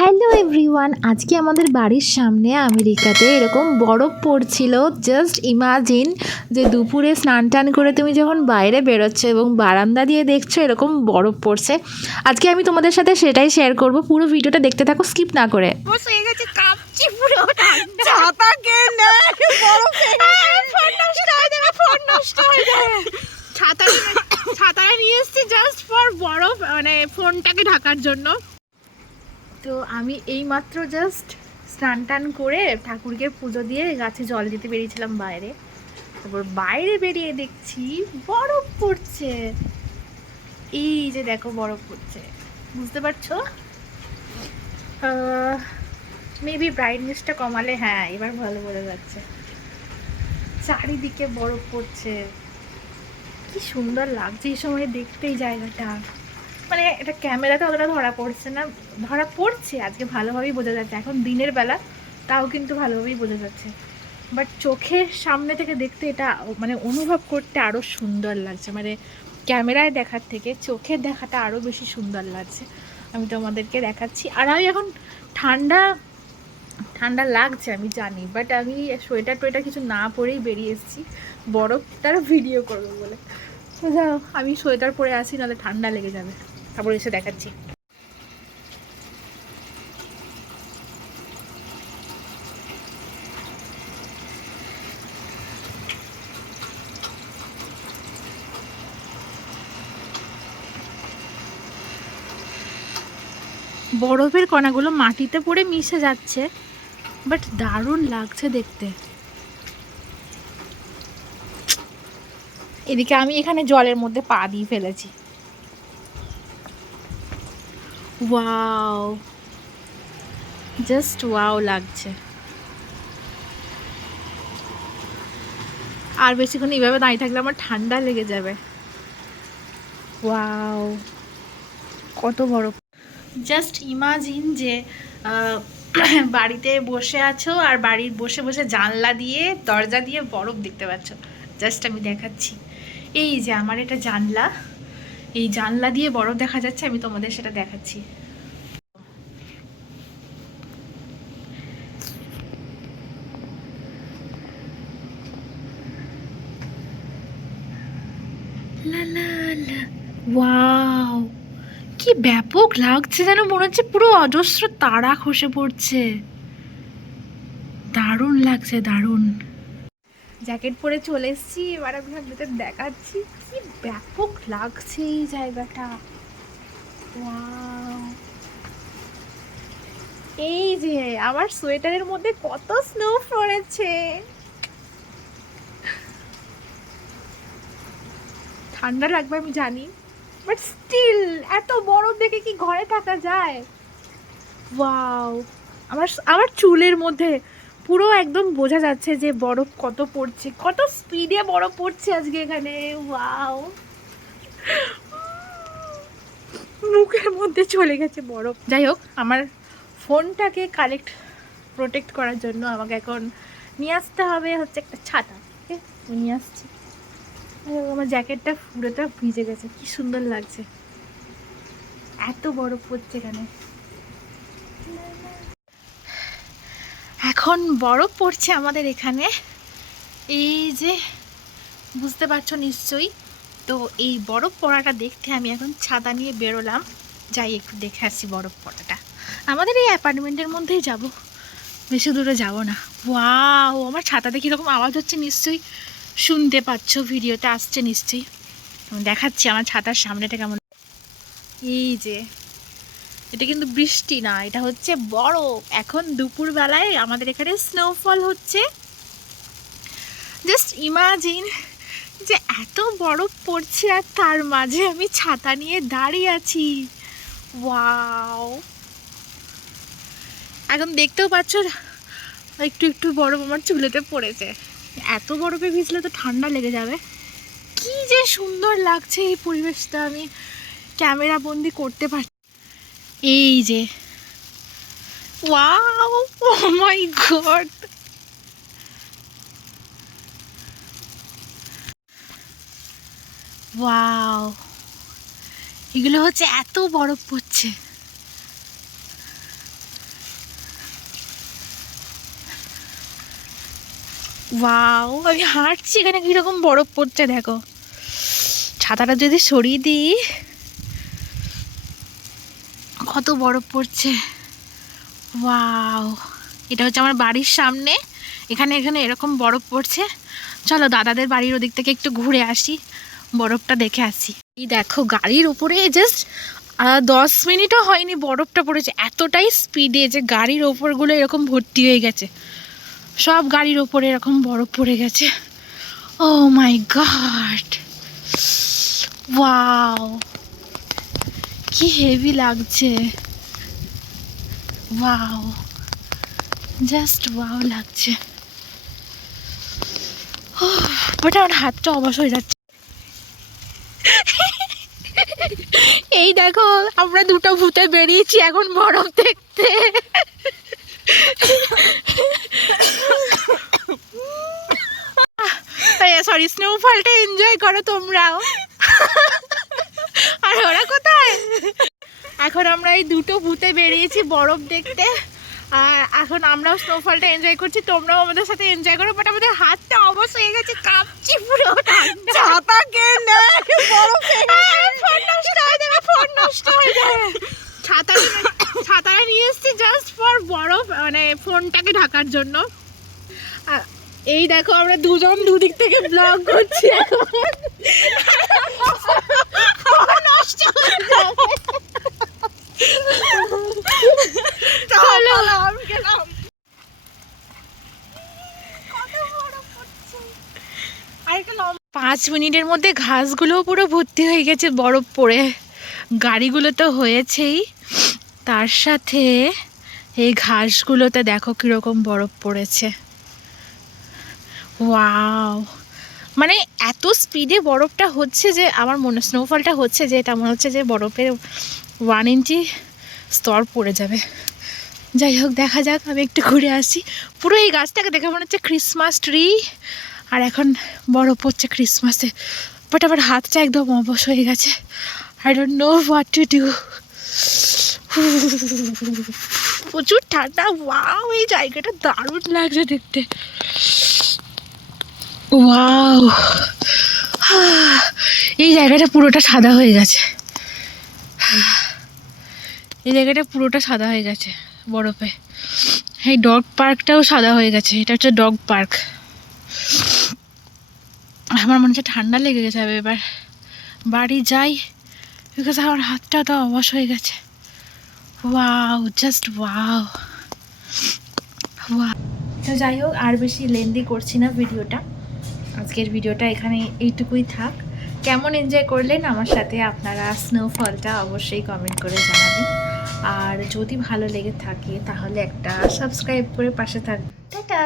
Hello everyone, আজকে আমাদের বাড়ির সামনে আমেরিকাতে এরকম বরফ পড়ছিল। জাস্ট ইমাজিন যে দুপুরে স্নান টান করে তুমি যখন বাইরে বেরোচ্ছ এবং বারান্দা দিয়ে দেখছো এরকম বরফ পড়ছে। আজকে আমি তোমাদের সাথে সেটাই শেয়ার করব, পুরো ভিডিওটা দেখতে থাকো স্কিপ না করে। বসে গেছে, কাঁপছি পুরো। ছাতা কে নেয়? ফোন নষ্ট হয়ে যাবে, ফোন নষ্ট হয়ে যাবে। ছাতাটা নিয়ে এসেছি জাস্ট ফর বরফ, মানে ফোনটাকে ঢাকার জন্য। তো আমি এইমাত্র জাস্ট স্নান টান করে ঠাকুরকে পুজো দিয়ে গাছে জল দিতে বেরিয়েছিলাম বাইরে। তারপর বাইরে বেরিয়ে দেখছি বরফ পড়ছে। এই যে দেখো বরফ পড়ছে, বুঝতে পারছো? মেবি ব্রাইটনেসটা কমালে, হ্যাঁ এবার ভালো বোঝা যাচ্ছে। চারিদিকে বরফ পড়ছে, কি সুন্দর লাগছে এই সময় দেখতে এই জায়গাটা। মানে এটা ক্যামেরাতে অতটা ধরা পড়ছে না, ধরা পড়ছে আজকে ভালোভাবেই বোঝা যাচ্ছে। এখন দিনের বেলা, তাও কিন্তু ভালোভাবেই বোঝা যাচ্ছে। বাট চোখের সামনে থেকে দেখতে এটা মানে অনুভব করতে আরও সুন্দর লাগছে। মানে ক্যামেরায় দেখার থেকে চোখে দেখাটা আরও বেশি সুন্দর লাগছে। আমি তোমাদেরকে দেখাচ্ছি। আর আমি এখন ঠান্ডা ঠান্ডা লাগছে আমি জানি, বাট আমি সোয়েটার টোয়েটার কিছু না পরেই বেরিয়ে এসেছি বরফটার ভিডিও করবো বলে। তো যাও, আমি সোয়েটার পরে আসি, নাহলে ঠান্ডা লেগে যাবে। তারপর এসে দেখাচ্ছি। বরফের কণাগুলো মাটিতে পড়ে মিশে যাচ্ছে, বাট দারুণ লাগছে দেখতে। এদিকে আমি এখানে জলের মধ্যে পা দিয়ে ফেলেছি। ওয়াও, জাস্ট ওয়াও লাগছে। আর বেশিক্ষণ এইভাবে দাঁড়িয়ে থাকলে আমার ঠান্ডা লেগে যাবে। ওয়াও, কত বড়। জাস্ট ইমাজিন যে বাড়িতে বসে আছো আর বাড়ির বসে বসে জানলা দিয়ে দরজা দিয়ে বরফ দেখতে পাচ্ছ। জাস্ট আমি দেখাচ্ছি, এই যে আমার এটা জানলা, এই জানলা দিয়ে বরফ দেখা যাচ্ছে। আমি তোমাদের সেটা দেখাচ্ছি। লা লা লা, ওয়াও, কি ব্যাপক লাগছে, যেন মনে হচ্ছে পুরো অজস্র তারা খসে পড়ছে। দারুণ লাগছে, দারুণ। জ্যাকেট পরে চলে এসেছি, এবার আমি আপনাদের দেখাচ্ছি কি ব্যাপক লাগছে এই জায়গাটা। ওয়াও, এই যে আমার সোয়েটারের মধ্যে কত স্নো পড়েছে। ঠান্ডা লাগবে আমি জানি, বাট স্টিল এত বরফ দেখে কি ঘরে থাকা যায়? ওয়াও, আমার আমার চুলের মধ্যে পুরো একদম বোঝা যাচ্ছে যে বরফ কত পড়ছে, কত স্পিডে বরফ পড়ছে আজকে এখানে। ওয়াও, মুখের মধ্যে চলে গেছে বরফ। যাই হোক, আমার ফোনটাকে প্রোটেক্ট করার জন্য আমাকে এখন নিয়ে আসতে হবে হচ্ছে একটা ছাতা। ওকে, নিয়ে আসছি। আমার জ্যাকেটটা পুরোটা ভিজে গেছে, কি সুন্দর লাগছে, এত বরফ পড়ছে এখানে। এখন বরফ পড়ছে আমাদের এখানে, এই যে বুঝতে পারছো নিশ্চয়ই। তো এই বরফ পড়াটা দেখতে আমি এখন ছাতা নিয়ে বেরোলাম। যাই একটু দেখে আসি বরফ পড়াটা। আমাদের এই অ্যাপার্টমেন্টের মধ্যেই যাব, বেশি দূরে যাব না। ওয়াও, আমার ছাতাতে কীরকম আওয়াজ হচ্ছে নিশ্চয়ই শুনতে পাচ্ছ, ভিডিওতে আসছে নিশ্চয়ই। আমি দেখাচ্ছি আমার ছাতার সামনেটা কেমন। এই যে এটা কিন্তু বৃষ্টি না, এটা হচ্ছে বরফ। এখন দুপুরবেলায় আমাদের এখানে স্নোফল হচ্ছে। জাস্ট ইমাজিন যে এত বরফ পড়ছে আর তার মাঝে আমি ছাতা নিয়ে দাঁড়িয়ে আছি। ওয়াও, এখন দেখতেও পাচ্ছ একটু একটু বরফ আমার চুলেতে পড়েছে। এত বরফে ভিজলে তো ঠান্ডা লেগে যাবে। কি যে সুন্দর লাগছে এই পরিবেশটা, আমি ক্যামেরা বন্দি করতে পারছি। এই যে ওয়াও, ও মাই গড, ওয়াও, এগুলো হচ্ছে এত বরফ পড়ছে। ওয়াও, আমি হাঁটছি, এখানে কিরকম বরফ পড়ছে দেখো। ছাতাটা যদি সরিয়ে দিই, কত বরফ পড়ছে। ওয়াও, এটা হচ্ছে আমার বাড়ির সামনে, এখানে এখানে এরকম বরফ পড়ছে। চলো দাদাদের বাড়ির ওদিক থেকে একটু ঘুরে আসি, বরফটা দেখে আসি। এই দেখো গাড়ির উপরে জাস্ট 10 মিনিটও হয়নি বরফটা পড়েছে, এতটাই স্পিডে যে গাড়ির ওপরগুলো এরকম ভর্তি হয়ে গেছে। সব গাড়ির ওপরে এরকম বরফ পড়ে গেছে। ও মাই গড, ওয়াও, কি হেভি লাগছে। ওয়াও, জাস্ট ওয়াও লাগছে। বাট আমার হাতটা অবশ হয়ে যাচ্ছে। এই দেখো আমরা দুটো ভূতে বেরিয়েছি এখন বরফ দেখতে। সরি, স্নোফলটা এনজয় করো তোমরাও। আর ওরা কোথায়? এখন আমরা এই দুটো ভূতে বেরিয়েছি বরফ দেখতে, আর এখন আমরাও স্নোফলটা এনজয় করছি, তোমরাও আমাদের সাথে এনজয় করো। বাট আমাদের হাতটা অবশ হয়ে গেছে, কাঁপছি পুরো। ছাতা কে নেয় বরফে? ফোন নষ্ট হয়ে যাবে, ফোন নষ্ট হয়ে যাবে। ছাতাটা নিয়ে এসেছি জাস্ট ফর বরফ, মানে ফোনটাকে ঢাকার জন্য। এই দেখো আমরা দুজন দুদিক থেকে ব্লগ করছি এখন। নষ্ট হয়ে যাবে। চলো আমি গেলাম। 5 মিনিটের মধ্যে ঘাসগুলোও পুরো ভর্তি হয়ে গেছে বরফ পড়ে। গাড়িগুলো তো হয়েছেই, তার সাথে এই ঘাসগুলোতে দেখো কিরকম বরফ পড়েছে। ওয়াও, মানে এত স্পিডে বরফটা হচ্ছে যে আমার মনে, স্নোফলটা হচ্ছে যে এটা মনে হচ্ছে যে বরফের 1 ইঞ্চি স্তর পড়ে যাবে। যাই হোক, দেখা যাক, আমি একটু ঘুরে আসি। পুরো এই গাছটাকে দেখে মনে হচ্ছে ক্রিসমাস ট্রি, আর এখন বরফ পড়ছে ক্রিসমাসে। বাট আমার হাতটা একদম অবশ হয়ে গেছে। I don't know what to do. প্রচুর ঠান্ডা। ওয়াও, এই জায়গাটা দারুণ লাগছে দেখতে। ওয়াও, এই জায়গাটা পুরোটা সাদা হয়ে গেছে। এই জায়গাটা পুরোটা সাদা হয়ে গেছে বরফে। এই ডগ পার্কটাও সাদা হয়ে গেছে, এটা হচ্ছে ডগ পার্ক। আমার মনে হচ্ছে ঠান্ডা লেগে গেছে। এবার বাড়ি যাই, বিকজ আমার হাতটা তো অবশ হয়ে গেছে। Wow, just wow. ওয়াও, তো যাই হোক, আর বেশি লেন্দি করছি না ভিডিওটা। আজকের ভিডিওটা এখানে এইটুকুই থাক। কেমন এনজয় করলেন আমার সাথে আপনারা স্নোফলটা অবশ্যই কমেন্ট করে জানাবেন। আর যদি ভালো লেগে থাকে তাহলে একটা সাবস্ক্রাইব করে পাশে থাকবেন। টাটা।